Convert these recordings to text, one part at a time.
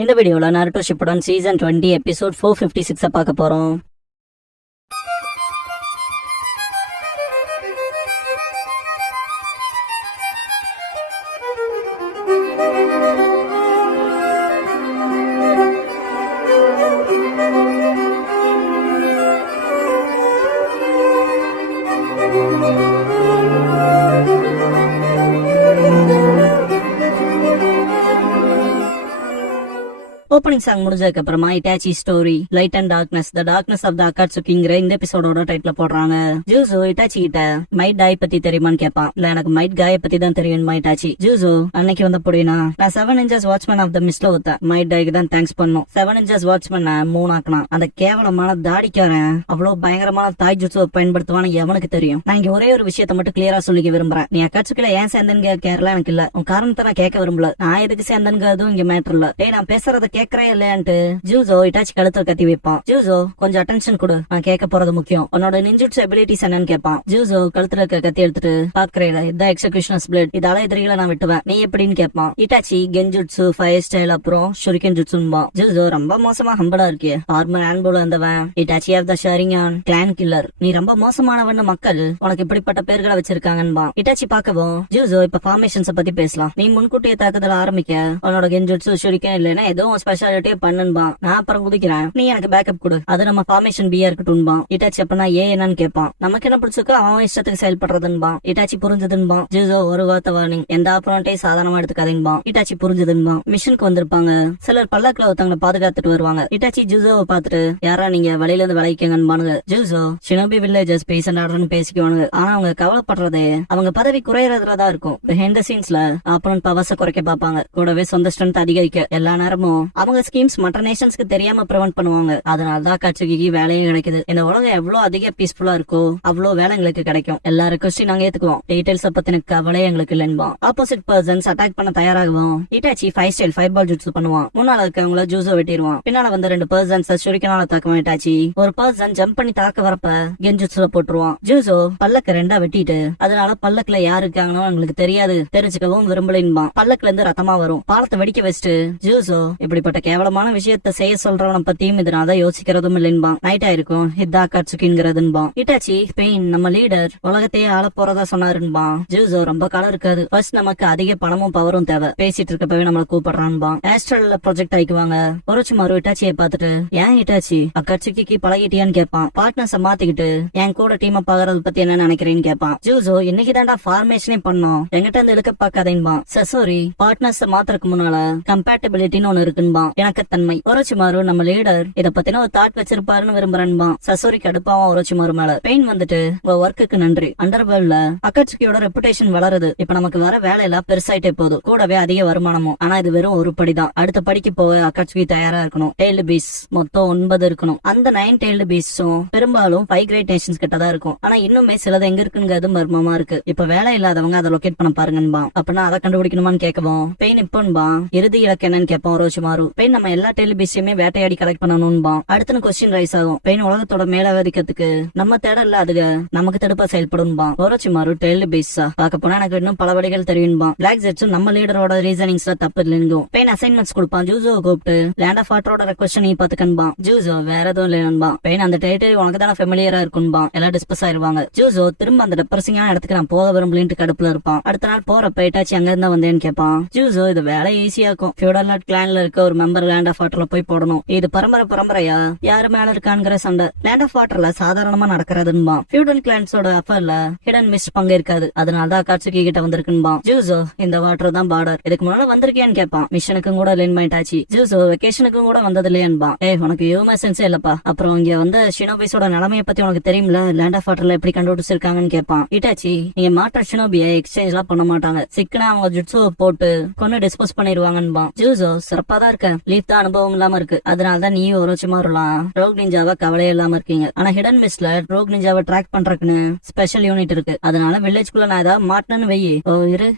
இந்த வீடியோல நாருட்டோ Shippuden season 20 episode 456 பார்க்க போறோம். ஓப்பனிங் சாங் முடிஞ்சதுக்கு அப்புறமா Itachi story light and darkness the darkness of the அகாட்சுகிங்கிற இந்த எபிசோடோட டைட்டில் போடுறாங்க. ஜூசோ இட்டாச்சி கிட்ட மைட் டாய் பத்தி தெரியுமான்னு கேட்பான். இல்ல எனக்கு மைட் காய பத்தி தான் தெரியுமா இட்டாச்சி. ஜூசோ அன்னைக்கு வந்த புடினா நான் 7 inches வாட்ச்மேன் ஆஃப் த மிஸ்ல ஊத்தேன். மைட் டாய்க்கு தான் தேங்க்ஸ் பண்ணும். 7 inches வாட்ச்மேன் 3 ஆக்கினான். அந்த கேவலமான தாடிக்காரன் அவ்வளவு பயங்கரமான தாய் ஜூசோ பயன்படுத்துவான்னு எவனுக்கு தெரியும். நான் இங்க ஒரே ஒரு விஷயத்த மட்டும் கிளியரா சொல்லிக்க விரும்புறேன். நீ அகாட்சுக்கில ஏன் சேர்ந்தன்னு கேட்கல எனக்கு இல்ல. உன் காரணத்தை நான் கேட்க விரும்பல. நான் எதுக்கு சேர்ந்தனுங்க அதுவும் இங்க மேட்டர் இல்ல. டேய் நான் பேசுறத கேக்குறேன் இல்லையான்ட்டு ஜூசோ இட்டாச்சி கழுத்துல கத்தி வைப்பான். ஜூசோ கொஞ்சம் அட்டென்ஷன் கொடு, நான் கேட்க போறது முக்கியம். உன்னோட நிஞ்சுட்சு எபிலிட்டிஸ் என்னன்னு கேட்பான். ஜூசோ கழுத்துல இருக்க கத்தி எடுத்துட்டு பாக்குறேன் இதான் எக்ஸிகியூஷனர்ஸ் பிளேட், இதால எதிரிகளை நான் விட்டுவேன், நீ எப்படின்னு கேட்பான். இட்டாச்சி கென்ஜுட்சு ஃபயர் ஸ்டைல் அப்புறம் ஷுரிகன் ஜுட்சுன்பா. ஜூசோ ரொம்ப மோசமா ஹம்பலா இருக்கே, ஆர்மர் ஹேண்ட்போல வந்தவன் Itachi of the Sharingan clan killer, நீ ரொம்ப மோசமானவன்னு மக்கள் உனக்கு இப்படிப்பட்ட பேர்களை வச்சிருக்காங்கன்பா. இட்டாச்சி பாக்கவும் ஜூசோ இப்ப ஃபார்மேஷன்ஸ் பத்தி பேசலாம். நீ முன்கூட்டிய தாக்குதல் ஆரம்பிக்க உன்னோட கென்ஜுட்சு ஷுரிகன் இல்லைன்னா ஏதோ ஸ்பெஷாலிட்டி பண்ணுன்பா. நான் அப்புறம் குதிக்கிறேன், நீ எனக்கு பேக்கப் கொடு, அது நம்ம ஃபார்மேஷன் பியா இருக்கட்டும்பா. இட்டாச்சி அப்பனா ஏ என்னன்னு கேட்பான். நமக்கு என்ன பிடிச்சிருக்கோ அவன் இஷ்டத்துக்கு செயல்படுறதுன்பா. இட்டாச்சி புரிஞ்சதுன்பா. ஜூசோ ஒரு வார்த்தை வார்னிங், எந்த அப்புறம்ட்டே சாதாரணமா எடுத்துக்காதீன்பா. இட்டாச்சி புரிஞ்சதுன்பா. மிஷனுக்கு வந்திருப்பாங்க, சிலர் பல்லக்குல ஒருத்தவங்களை பாதுகாத்துட்டு வருவாங்க. இட்டாச்சி ஜூசோவை பார்த்துட்டு யாரா நீங்க வழியில இருந்து விளைவிக்கங்கன்னு. ஜூசோ ஷினோபி வில்லேஜஸ் பேஸ் அண்ட் ஆர்டர்னு பேசிக்குவானுங்க. ஆனா அவங்க கவலைப்படுறதே அவங்க பதவி குறையறதுலதான் இருக்கும். பிஹைண்ட் தி சீன்ஸ்ல அப்புறம் பவர்ஸ குறைக்க பாப்பாங்க, கூடவே சொந்த ஸ்ட்ரென்த் அதிகரிக்க எல்லா நேரமும் அவங்க ஸ்கீம்ஸ் மற்ற நேஷன்ஸ்க்கு தெரியாம ப்ரிவென்ட் பண்ணுவாங்க. அதனாலதான் அகாட்சுகிக்கு வேலையும் கிடைக்குது. இந்த உலகம் எவ்வளவு அதிக பீஸ்ஃபுல்லா இருக்கோ அவ்வளவு வேலை எங்களுக்கு கிடைக்கும். எல்லா ரெக்வஸ்டையும் நாங்க ஏத்துக்குவோம். டீடைல்ஸ் பத்தின கவலை எங்களுக்கு இல்லைன்பா. ஆப்போசிட் பர்சன்ஸ் அட்டாக் பண்ண தயாராகுவோம். இட்டாச்சி 5 ஸ்டைல் 5 பால் ஜுட்சு பண்ணுவான். முன்னால இருக்கவங்கள ஜூசோ வெட்டிடுவான். பின்னால வந்து 2 பர்சன்ஸ் ஷுரிகனால தாக்குவான். இட்டாச்சி ஒரு பர்சன் ஜம்ப் பண்ணி தாக்க வரப்ப கென்ஜுட்சுல போட்டுருவான். ஜூசோ பல்லக்க 2 வெட்டிட்டு அதனால பல்லக்குல யாரு இருக்காங்கன்னு எங்களுக்கு தெரியாது, தெரிஞ்சுக்கவும் விரும்பலின்பா. பல்லக்குல இருந்து ரத்தமா வரும். பாலத்தை வெடிக்க வச்சுட்டு ஜூசோ இப்படிப்பட்ட கேவலமான விஷயத்த செய்ய சொல்றவன பத்தியும் இதனால யோசிக்கிறதும் இல்லைன்பா. நைட் ஆயிருக்கும், இதா அகாட்சுகிங்கிறதுன்பா. இட்டாச்சி பெயின் நம்ம லீடர் உலகத்தையே ஆள போறதா சொன்னாருன்பா. ஜூசோ ரொம்ப காலம் இருக்காது, ஃபர்ஸ்ட் நமக்கு அதிக பணமும் பவரும் தேவை, பேசிட்டு இருக்கப்பவே நம்மள கூப்பிடுறான்பா. ஆஸ்ட்ரல்ல ப்ரொஜெக்ட் ஆயிக்குவாங்க. ஒருச்சுமாரு இட்டாச்சியை பார்த்துட்டு ஏன் இட்டாச்சி அகாட்சுகிக்கு பழகிட்டியான்னு கேட்பான். பார்ட்னர்ஸ மாத்திக்கிட்டு என் கூட டீம் அப் ஆகிறது பத்தி என்ன நினைக்கிறேன்னு கேட்பான். ஜூசோ இன்னைக்கு தான்டா ஃபார்மேஷனே பண்ணோம், எங்கிட்ட இருந்து இழுக்க பாக்காதேன்பா. சசோரி பார்ட்னர்ஸ் மாத்திரக்கு முன்னால கம்பேட்டபிலிட்டின்னு ஒண்ணு இருக்குன்பா, இணக்கத்தன்மை. ஒரோச்சிமாரு நம்ம லீடர் இத பத்தின ஒரு தாட் வச்சிருப்பாருன்னு விரும்புறேன்பா. சசோரி கடுப்பாவும் ஒரோச்சிமாரு மேல. பெயின் வந்துட்டு உங்க ஒர்க்குக்கு நன்றி. அண்டர்வேல்ட்ல அகாட்சுகியோட ரெப்புடேஷன் வளருது. இப்ப நமக்கு வர வேலையெல்லாம் பெருசாயிட்டே போகுது, கூடவே அதிக வருமானமும். ஆனா இது வெறும் ஒரு படிதான். அடுத்த படிக்கு போக அகாட்சுகி தயாரா இருக்கணும். டெய்ல்டு பீஸ் மொத்தம் 9 இருக்கணும். அந்த 9 டெய்ல்டு பீஸும் பெரும்பாலும் 5 கிரேட் நேஷன்ஸ் கிட்ட தான் இருக்கும். ஆனா இன்னுமே சிலது எங்க இருக்குங்கிறது மர்மமா இருக்கு. இப்ப வேலை இல்லாதவங்க அதை லொகேட் பண்ண பாருங்கன்பா. அப்படின்னா அதை கண்டுபிடிக்கணுமான்னு கேட்கவும் பெயின் இப்பன்பா இறுதி இலக்கு என்னன்னு கேட்பான் ஒரோச்சிமாரு. பெயின் நம்ம எல்லா டெலிபிஸையுமே வேட்டையாடி கலெக்ட் பண்ணணும்பா. அடுத்த கொஸ்டின் ரைஸ் ஆகும், பெயின் உலகத்தோட மேலாதிக்கத்துக்கு நம்ம தேடல அதுக நமக்கு தடுப்பா செயல்படும்பா. ஒரோச்சிமாரு டெய்ல்டு பீஸா பார்க்க போனா எனக்கு இன்னும் பல வழிகள் தெரியும்பா. பிளாக் ஜெட்ஸும் நம்ம லீடரோட ரீசனிங்ஸ்ல தப்பு இல்லைங்கும். பெயின் அசைன்மெண்ட்ஸ் கொடுப்பான். ஜூசோ கூப்பிட்டு லேண்ட் ஆஃப் வாட்டரோட ரெக்வஸ்ட் நீ பாத்துக்கன்பா. ஜூசோ வேற எதுவும் இல்லைன்பா. பெயின் அந்த டெரிட்டரி உனக்கு தானே ஃபெமிலியரா இருக்கும்பா. எல்லாம் டிஸ்பஸ் ஆயிருவாங்க. ஜூசோ திரும்ப அந்த டெப்ரசிங்கான இடத்துக்கு நான் போக விரும்பலின்ட்டு கடுப்புல இருப்பான். அடுத்த நாள் போறப்ப இட்டாச்சி அங்க இருந்தா வந்தேன்னு கேட்பான். ஜூசோ இது வேலை ஈஸியா இருக்கும். ஃபியூடல் நாட் கிளான்ல இருக்க ஒரு மெம்பர் லேண்ட் ஆஃப் வாட்டர்ல போய் போடணும். இது பரம்பரையா யாரு மேல இருக்கான்ங்கிற சண்டை. லேண்ட் ஆஃப் வாட்டர்ல சாதாரணமா நடக்கிறதுன்பா. ஃபியூடல் கிளான்ஸோட அஃபர்ல ஹிடன் மிஸ் பங்கு இருக்காது, அதனாலதான் அகாட்சுகி கிட்ட வந்திருக்குன்பா. ஜூசோ இந்த வாட்டர் தான் பார்டர், இதுக்கு முன்னால வந்திருக்கேன்னு கேட்பான். மிஷனுக்கும் கூட லைன் ஆயிட்டாச்சு. ஜூசோ வெக்கேஷனுக்கும் கூட வந்தது இல்லையான்பா. உனக்கு ஹியூமன் சென்ஸே இல்லப்பா. அப்புறம் இங்க வந்து ஷினோபிஸோட நிலைமையை பத்தி உனக்கு தெரியும்ல, லேண்ட் ஆஃப் வாட்டர்ல எப்படி கண்டுபிடிச்சிருக்காங்கன்னு கேட்பான். இட்டாச்சி நீங்க மாற்ற ஷினோபியை எக்ஸ்சேஞ்ச் எல்லாம் பண்ண மாட்டாங்க, சிக்கனா அவங்க ஜுட்சுவை போட்டு கொண்டு டிஸ்போஸ் பண்ணிடுவாங்கன்பா. ஜூசோ சிறப்பா தான் இருக்க, லீஃப் தான் அனுபவம் இல்லாம இருக்கு, அதனாலதான் நீ ஒரோச்சிமாருலாம் ரோக் நிஞ்சாவா கவலையே இல்லாம இருக்கீங்க. ஆனா ஹிடன் மிஸ்ல ரோக் நிஞ்சாவை ட்ராக் பண்றதுக்குன்னு ஸ்பெஷல் யூனிட் இருக்கு, அதனால வில்லேஜ்குள்ள நான் ஏதாவது மாட்டேன்னு வெயி.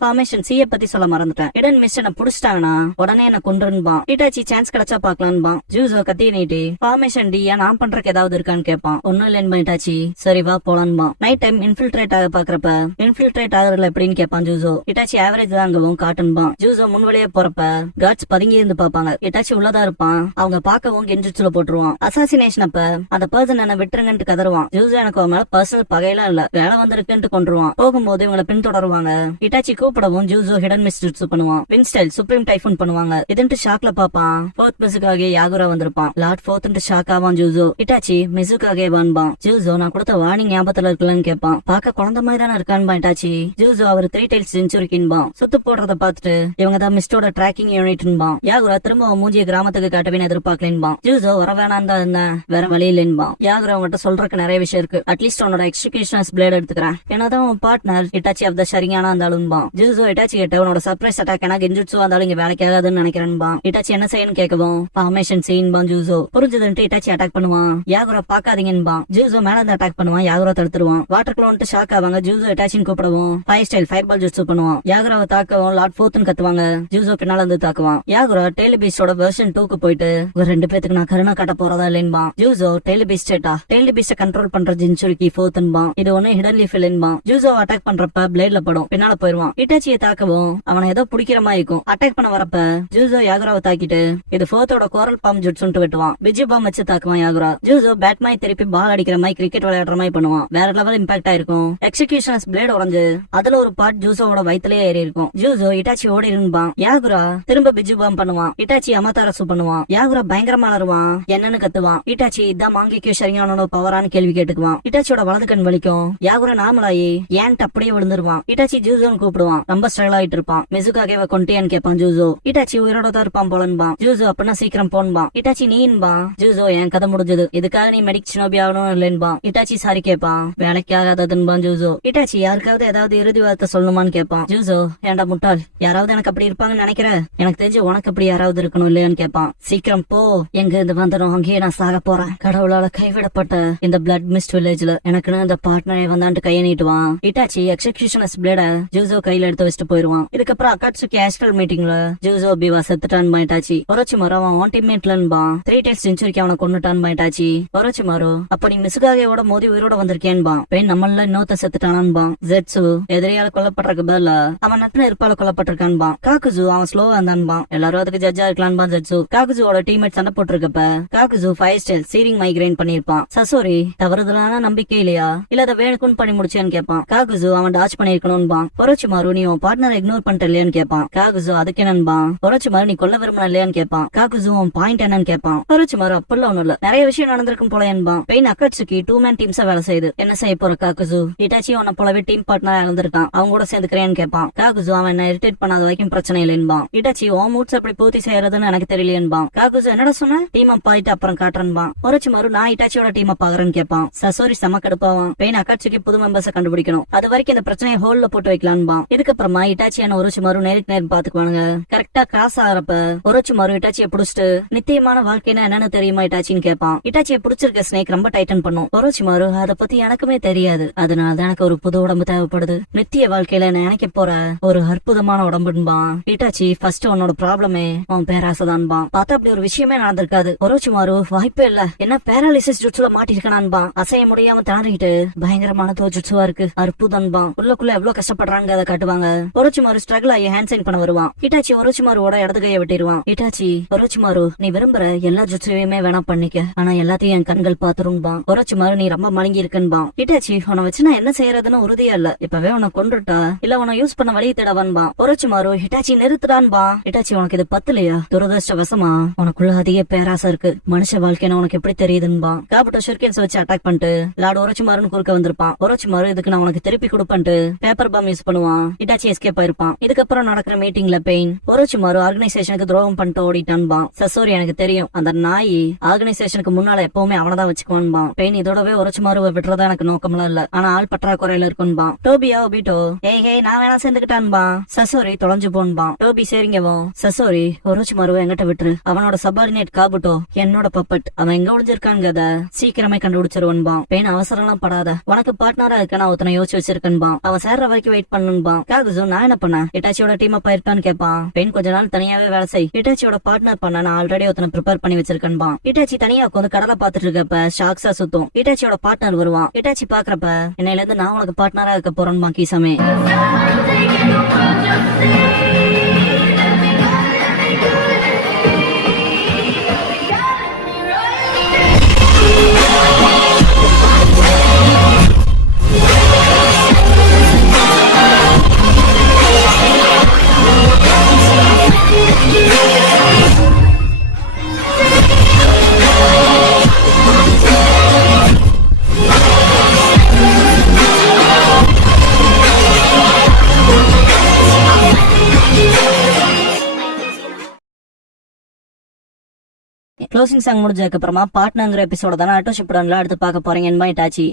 ஃபார்மேஷன் சியை பத்தி சொல்ல மறந்துட்டேன். ஹிடன் மிஸ் என்ன புடிச்சிட்டாங்கன்னா உடனே என்ன கொண்டுருன்பா. இட்டாச்சி சான்ஸ் கிடைச்சா பாக்கலான்பா. ஜூசோ கத்தி நீட்டி ஃபார்மேஷன் டி நான் பண்றதுக்கு ஏதாவது இருக்கான்னு கேட்பான். ஒன்னும் இல்லைன்பா இட்டாச்சி, சரி வா போலான்பா. நைட் டைம் இன்ஃபில்ட்ரேட் ஆக பாக்குறப்ப இன்ஃபில்ட்ரேட் ஆகுறதுல எப்படின்னு கேட்பான் ஜூசோ. இட்டாச்சி ஆவரேஜ் தான் அங்கவும் காட்டுன்பா. ஜூசோ முன்வழியே போறப்ப காட்ஸ் பதுங்கி இருந்து பாப்பாங்க. இட்டாச்சி உள்ளதா இருப்பான். அவங்க பாக்கவும் கெஞ்சுச்சுல போட்டுருவான். அசாசினேஷன் அப்ப அந்த பர்சன் என்ன விட்டுருங்கன்ட்டு கதருவான். ஜூஸ் எனக்கு அவன் மேல பர்சனல் பகையெல்லாம் இல்ல, வேலை வந்திருக்குன்ட்டு கொண்டுருவான். போகும்போது இவங்களை பின்தொடருவாங்க. இட்டாச்சி கூப்பிடவும் ஜூஸோ ஹிடன் மிஸ் ஜுட்சு பண்ணுவான். வின்ஸ்டைல் சுப்ரீம் டைஃபூன் பண்ணுவாங்க. இதுன்ட்டு ஷாக்ல பாப்பான். ஃபோர்த் மிஸ்ஸுக்காக யாகுரா வந்திருப்பான். லார்ட் ஃபோர்த்ன்ட்டு ஷாக் ஆவான் ஜூஸோ. இட்டாச்சி மிஸ்ஸுக்காக வான்பான். ஜூஸோ நான் கொடுத்த வார்னிங் ஞாபகத்துல இருக்கலன்னு கேட்பான். பாக்க குழந்தை மாதிரி தானே இருக்கான்பா இட்டாச்சி. ஜூஸோ அவர் 3 டைல்ஸ் செஞ்சுரிக்கின்பான். சுத்து போடுறத பாத்துட்டு இவங்க தான் மிஸ்டோட ட்ராக்கிங் யூனிட்பான். யாகுரா திரும்ப மூஞ்சிய கிராமத்துக்கு காட்டவே எதிர்பார்க்கலேன்பான். ஜூஸோ வர வேணாம் தான் இருந்தேன், வேற வழி இல்லைன்பான். யாகுரா அவங்ககிட்ட சொல்றதுக்கு நிறைய விஷயம் இருக்கு. அட்லீஸ்ட் அவனோட எக்ஸிகியூஷனர்ஸ் பிளேட் எடுத்துக்கிறேன். என்னதான் உன் பார்ட்னர் இட்டாச்சி ஆஃப் த சரியான இருந்தாலும்பான். ஜூஸோ இட்டாச்சி கிட்ட உன்னோட சர்ப்ரைஸ் அட்டாக் எனக்கு கெஞ்சுட்சு வந்தாலும் இங்க வேலைக்கு ஆகாதுன்னு நினைக்கிறேன்பான். இட்டாச்சி என்ன செய்யன்னு கேட்கவும் ஃபார்மேஷன் சீன்பான். ஜூஸோ புரிஞ்சதுன்ட்டு இட்டாச்சி அட்டாக் பண்ணுவான். யாகுரா பாக்காதீங்கன்பான். ஜூஸோ மேல இருந்து அட்டாக் பண்ணுவான். யாகுரா தடுத்துருவான். வாட்டர் க்ளோன்ட்டு ஷாக் ஆவாங்க. ஜூஸோ இட்டாச்சின்னு கூப்பிடவும் five style fire ball jutsu பண்ணுவான். யாகுராவை தாக்கவும் லார்ட் ஃபோர்த்னு கத்துவாங்க. ஜூஸோ பின்னால இருந்து தாக்குவான். யாகுரா டெய்லி பீஸ்டோட வெர்ஷன் 2க்கு போயிட்டு ஒரு 2 பேத்துக்கு நான் கருணா காட்ட போறதா இல்லைன்பான். ஜூஸோ டெய்லி பீஸ்டா டெய்லி பீஸ்ட கண்ட்ரோல் பண்ற ஜின்சுரிக்கு ஃபோர்த்ன்பான். இது ஒண்ணு ஹிடன் லீஃப் இல்லைன்பான். ஜூஸோ அட்டாக் பண்றப்ப பிளேட்ல படும். பின்னால போயிருவான். இட்டாச்சியை தாக்கவும் அவனை ஏதோ பிடிக்கிற மாதிரி இருக்கும். அட்டாக் பண்ண வரப்ப ஜூஸோ யாகுராவை தாக்கிட்டு இது ஃபோர்த்தோட கோரல் பாம் ஜுட்சுன்ட்டு வெட்டுவான். பிஜி பாம் வச்சு தாக்குவான் யாகுரா. ஜூஸோ பேட் மாதிரி திருப்பி பால் அடிக்கிற மாதிரி கிரிக்கெட் விளையாடுற மாதிரி பண்ணுவான். வேற லெவல் இம்பாக்ட் ஆயிருக்கும். எக்ஸிகியூஷன்ஸ் பிளேட் உடைஞ்சு அதுல ஒரு பார்ட் ஜூஸோட வயிற்றுலயே ஏறி இருக்கும். ஜூஸோ இட்டாச்சி ஓடி இருப்பான். யாகுரா திரும்ப பிஜு பாம் பண்ணுவான். இட்டாச்சி அமதாரசு பண்ணுவான். யாகுரா பயங்கரமா அலறுவான். என்னன்னு கத்துவான். இட்டாச்சி இதான் மாங்கிக்கு சரியானோட பவரான்னு கேள்வி கேட்டுக்குவான். இட்டாச்சியோட வலது கண் வலிக்கும். யாகுரா நார்மலாயி ஏன்ட்டு அப்படியே விழுந்துருவான். இட்டாச்சி ஜூஸோன்னு கூப்பிடுவான். ரொம்ப ஸ்ட்ரகிள் ஆயிட்டு இருப்பான். மிசுக்காக கொண்டேன்னு கேட்பான். ஜூஸோ இட்டாச்சி உயிரோட தான் இருப்பான் போலன்பான். ஜூஸோ அப்படின்னா சீக்கிரம் போன்பான். இட்டாச்சி நீன்பான். ஜூஸோ என் கதை முடிஞ்சது, இதுக்காக நீ மெடிக் சினோபி ஆகணும் இல்லைன்பான். இட்டாச்சி சாரி கேட்பான். வேலைக்கு ஆகாததுன்பான் ஜூஸோ. இட்டாச்சி யாருக்காவது ஏதாவது இறுதி வார்த்தை சொல்லணுமான்னு கேட்பான். ஜூஸோ ஏன்டா முட்டாள், யாராவது எனக்கு அப்படி இருப்பாங்கன்னு நினைக்கிற? எனக்கு தெரிஞ்சு உனக்கு அப்படி யாராவது இருக்கணும் இல்லையான்னு கேட்பான். சீக்கிரம் போ, எங்க இருந்து வந்துடும், அங்கேயே நான் சாக போறேன். கடவுளால கைவிடப்பட்ட இந்த பிளட் மிஸ்ட் வில்லேஜ்ல எனக்குன்னு இந்த பார்ட்னரை வந்தான்ட்டு கையை நீட்டுவான். இட்டாச்சி எக்ஸிகியூஷனர்ஸ் பிளேட ஜூஸோ கையில எடுத்து வச்சுட்டு போயிருவான். இதுக்கப்புறம் அக்காட்சுக்கு ஆஸ்ட்ரல் மீட்டிங்ல ஜூஸோ பிவா செத்துட்டான் பாயிட்டாச்சி. ஒரோச்சிமாரு அவன் ஆன் டீம்மேட்லன்பான். 3 டைல்ஸ் செஞ்சுரிக்கு அவனை கொண்டுட்டான் பாயிட்டாச்சி. ஒரோச்சிமாரு அப்ப நீ மிசுகாகவோட மோதி உயிரோட வந்திருக்கேன்பான். பெண் நம்மள இன்னொருத்த செத்துட்டானான்பா. ஜெட்சு எதிரியால கொல்லப்படுறதுக்கு பதில அவன் நட்பு இருப்பால கொல்லப்பட்டிருக்கான்பா. காக்குஜு அவன் ஸ்லோவா இருந்தான்பான். எல்லாரும் அதுக்கு ஜட்ஜா இருக்கலான்பா. ஜெட்சு காக்குஜுவோட டீம்மேட் சண்டை போட்டிருக்கப்ப காக்குஜு 5 ஸ்டைல் சீரிங் மைக்ரைன் பண்ணிருப்பான். சசோரி தவறுதலான நம்பிக்கை இல்லையா, இல்ல அதை வேணுக்குன்னு பண்ணி முடிச்சேன்னு கேட்பான். காக்குஜு அவன் டாச் பண்ணிருக்கணும்பான். ஒரோச்சிமாரு நீ உன் பார்ட்னர் இக்னோர் பண்ணிட்ட இல்லையான்னு கேட்பான். காக்குஜு அதுக்கு என்னன்பான். ஒரோச்சிமாரு நீ கொல்ல விரும்பின இல்லையான்னு கேட்பான். காக்குஜு உன் பாயிண்ட் என்னன்னு கேட்பான். ஒரோச்சிமாரு அப்பெல்லாம் ஒண்ணும் இல்ல, நிறைய விஷயம் நடந்திருக்கும் போல என்பான். பெயின் அக்காட்சுக்கு 2 மேன் டீம்ஸா வேலை செய்யுது. என்ன செய்ய போற காக்குஜு? இட்டாச்சி உன்ன போலவே டீம் பார்ட்னரா இருந்திருக்கான், அவங்க கூட சேர்ந்துக்கிறேன்னு கேட்பான். காக்குஜு அவன் என்ன இரிட்டேட் பண்ணாத வரைக்கும் பிரச்சனை இல்லைன்பான். இட்டாச்சி ஓ மூட்ஸ் அப்படி பூர்த்தி செய்யறதுன்னு எனக்கு தெரியலையேன்பான். காக்குஜு என்னடா சொன்ன? டீம் அப் ஆயிட்டு அப்புறம் காட்டுறேன்பான். ஒரோச்சிமாரு நான் இட்டாச்சியோட டீம் அப் ஆகுறேன்னு கேட்பான். சசோரி செம கடுப்பாவான். பெயின் அக்காட்சுக்கு புது மெம்பர்ஸை கண்டுபிடிக்கணும், அது வரைக்கும் இந்த பிரச்சனையை ஹோல்ல போட்டு வைக்கலான்பான். இதுக்கப்புறமா இட்டாச்சியான ஒரோச்சிமாரு நேருக்கு நேரம் பாத்துக்குவானுங்க. கரெக்டா கிராஸ் ஆகிறப்ப ஒரோச்சிமாரு இட்டாச்சியை புடிச்சிட்டு நித்தியமான வாழ்க்கைனா என்னன்னு தெரியுமா இட்டாச்சின்னு கேட்பான். இட்டாச்சியை புடிச்சிருக்க ஸ்னேக் ரொம்ப டைட்டன் பண்ணும். ஒரோச்சிமாரு அதை பத்தி எனக்குமே தெரியாது, அதனாலதான் எனக்கு ஒரு புது உடம்பு தேவைப்படுது, நித்திய வாழ்க்கையில நினைக்க போற ஒரு அற்புதமான உடம்புன்பான். இட்டாச்சி ஃபர்ஸ்ட் உன்னோட ப்ராப்ளமே உன் பேராசதான்பான். பார்த்தா அப்படி ஒரு விஷயமே நடந்திருக்காது. ஒரோச்சிமாரு வாய்ப்பே இல்ல, என்ன பேராலிசிஸ் ஜுட்சுல மாட்டிருக்கானான்பான். அசைய முடியாம திணறிட்டு பயங்கரமான தோஜுட்சுவா இருக்கு, அற்புதம்பான். உள்ளுக்குள்ள எவ்வளவு கஷ்டப்படுறாங்க அதை காட்டுவாங்க. ஒரோச்சிமாரு ஸ்ட்ரகிள் ஆகி ஹேண்ட் சைன் பண்ண வருவான். இட்டாச்சி ஒரோச்சிமாருவோட இடது கையை வெட்டிடுவான். இட்டாச்சி ஒரோச்சிமாரு நீ விரும்புற எல்லா ஜுட்சுவையுமே வேணா பண்ணிக்க, ஆனா எல்லாத்தையும் என் கண்கள் பாத்துரும்பான். ஒரோச்சிமாரு நீ ரொம்ப மழுங்கி இருக்குன்பான். இட்டாச்சி உன்னை வச்சு நான் என்ன செய்யறதுன்னு உறுதியா இல்ல, இப்பவே உன்னை கொண்டுட்டா இல்ல உன்னை யூஸ் பண்ண வழி தேடவான்பா. ஒரோச்சிமாரு ஹிட்டாச்சி நிறுத்துடான்பா. ஹிட்டாச்சி உனக்கு இது பத்துலையா? துரதிருஷ்டவசமா உனக்குள்ள அதிக பேராசை இருக்கு, மனுஷ வாழ்க்கைன்னு உனக்கு எப்படி தெரியுதுன்பா. காபுட்ட ஷுர்கேன்ஸ் வச்சு அட்டாக் பண்ணிட்டு லார்ட் ஒரோச்சிமாருன்னு குறுக்க வந்திருப்பான். ஒரோச்சிமாரு இதுக்கு நான் உனக்கு திருப்பி கொடுப்பன்ட்டு பேப்பர் பாம் யூஸ் பண்ணுவான். ஹிட்டாச்சி எஸ்கேப் ஆயிருப்பான். இதுக்கப்புறம் நடக்கிற மீட்டிங்ல பெயின் ஒரோச்சிமாரு ஆர்கனைசேஷனுக்கு துரோகம் பண்ணிட்டு ஓடிட்டான்பான். சசோரி எனக்கு தெரியும், அந்த நாய் ஆர்கனைசேஷனுக்கு முன்னால எப்பவுமே அவனதான் வச்சுக்குவான்பான். பெயின் இதோடவே ஒரோச்சிமாருவை விட்டுறதா எனக்கு நோக்கம்லாம் இல்ல, ஆனா ஆள் பற்றாக்குறையில இருக்குன்பான். டோபியா ஒபிட்டோ ஏய் நான் வேணா சேர்ந்துக்கிட்டான்பா. சசோரி தொலைஞ்சு போன்பான். டோபி சரிங்கவும் சசோரி ஒரோச்சிமாருவை எங்கிட்ட விட்டுரு, அவனோட சபார்டினேட் காபுட்டோ என்னோட பப்பட், அவன் எங்க ஒளிஞ்சிருக்காங்க சீக்கிரமே கண்டுபிடிச்சிருவன்பான். பெயின் அவசரம்லாம் படாத, உனக்கு பார்ட்னரா இருக்க நான் ஒருத்தனை யோசிச்சு வச்சிருக்கேன்பான். அவன் சேர்ற வரைக்கும் வெயிட் பண்ணுன்பான். காகுசோ நான் என்ன பண்ண, இட்டாச்சியோட டீம் அப்பா இருக்கான்னு கேட்பான். பெயின் கொஞ்ச நாள் தனியாவே வேலை செய், இட்டாச்சியோட பார்ட்னர் பண்ண நான் ஆல்ரெடி ஒருத்தனை ப்ரிப்பேர் பண்ணி வச்சிருக்கேன்பான். இட்டாச்சி தனியா உட்காந்து கடலை பாத்துட்டு இருக்கப்ப ஷாக்ஸா சுத்தும். இட்டாச்சியோட பார்ட்னர் வருவான். இட்டாச்சி பாக்குறப்ப என்னையில இருந்து நான் உனக்கு பார்ட்னரா இருக்க போறேன்பா கீசமே. க்ளோசிங் சாங் முடிஞ்சதுக்கு அப்புறமா பார்ட்னர்ங்கிற எபிசோட தானே ஆட்டோ ஷிப்டன்ல அடுத்து பார்க்க போறீங்க இட்டாச்சி.